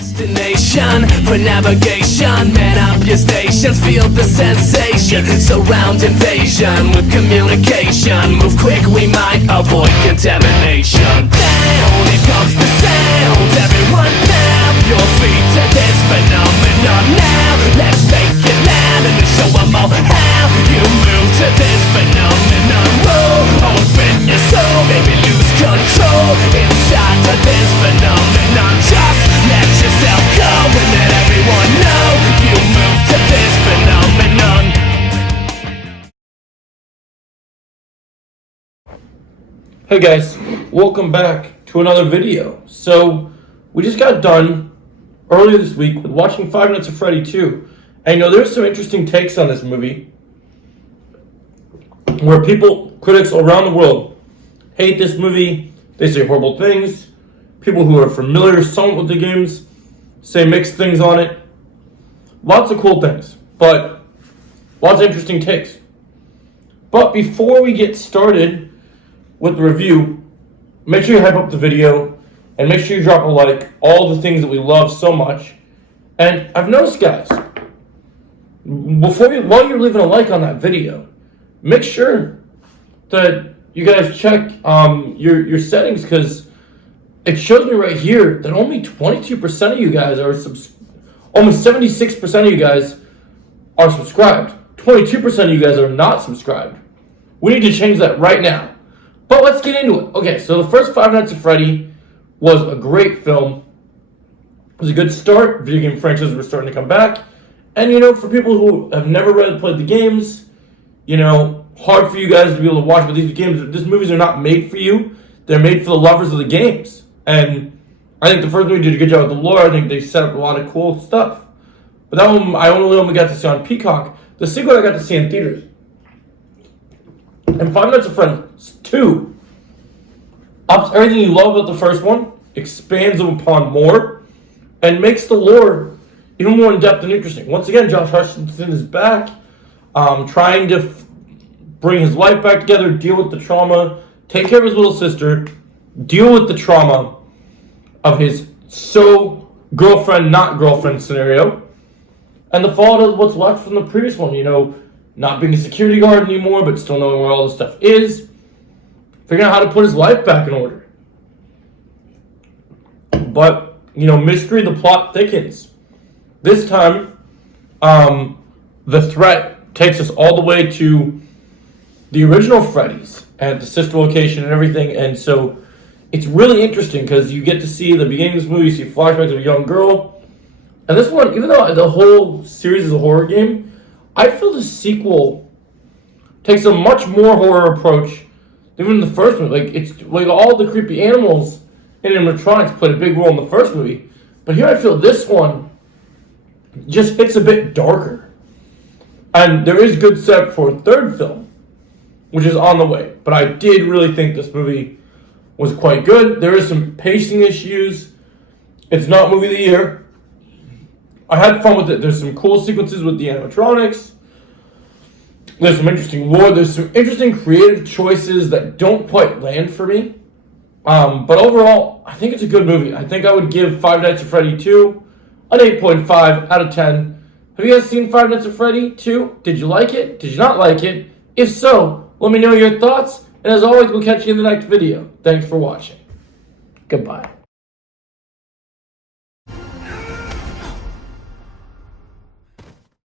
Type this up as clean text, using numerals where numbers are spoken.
Destination for navigation. Man up your stations, feel the sensation. Surround invasion with communication. Move quick, we might avoid contamination. Down, here comes the sound. Everyone down your feet to this phenomenon now. Let's make it loud and show them all how you move to this phenomenon. Roll, open your soul, baby, lose control inside of this phenomenon. Just let yourself go and let everyone know you move to this phenomenon. Hey guys, welcome back to another video. So, we just got done earlier this week with watching Five Nights at Freddy 2. And there's some interesting takes on this movie where critics around the world, hate this movie. They say horrible things. People who are familiar somewhat with the games say mixed things on it. Lots of cool things, but lots of interesting takes. But before we get started with the review, make sure you hype up the video and make sure you drop a like, all the things that we love so much. And I've noticed, guys, while you're leaving a like on that video, make sure that you guys check your settings, because it shows me right here that only 22% of you guys are almost 76% of you guys are subscribed. 22% of you guys are not subscribed. We need to change that right now. But let's get into it. Okay, so the first Five Nights at Freddy was a great film. It was a good start. Video game franchises were starting to come back. And, for people who have never played the games, hard for you guys to be able to watch, but these movies are not made for you. They're made for the lovers of the games. And I think the first movie did a good job with the lore. I think they set up a lot of cool stuff. But that one, I only got to see on Peacock. The sequel I got to see in theaters. And Five Nights at Freddy 2 ups everything you love about the first one, expands upon more, and makes the lore even more in-depth and interesting. Once again, Josh Hutcherson is back, trying to bring his life back together, deal with the trauma, take care of his little sister, deal with the trauma of his girlfriend, not girlfriend scenario, and the fallout of what's left from the previous one, not being a security guard anymore, but still knowing where all this stuff is, figuring out how to put his life back in order. But, mystery, the plot thickens. This time, the threat takes us all the way to the original Freddy's at the sister location and everything, and so it's really interesting because you get to see the beginning of this movie, you see flashbacks of a young girl, and this one, even though the whole series is a horror game, I feel the sequel takes a much more horror approach than even the first one. It's like all the creepy animals and animatronics played a big role in the first movie, but here I feel this one just hits a bit darker, and there is good setup for a third film, which is on the way. But I did really think this movie was quite good. There is some pacing issues. It's not movie of the year. I had fun with it. There's some cool sequences with the animatronics. There's some interesting lore. There's some interesting creative choices that don't quite land for me. But overall, I think it's a good movie. I think I would give Five Nights at Freddy 2 an 8.5 out of 10. Have you guys seen Five Nights at Freddy 2? Did you like it? Did you not like it? If so, let me know your thoughts. And as always, we'll catch you in the next video. Thanks for watching. Goodbye.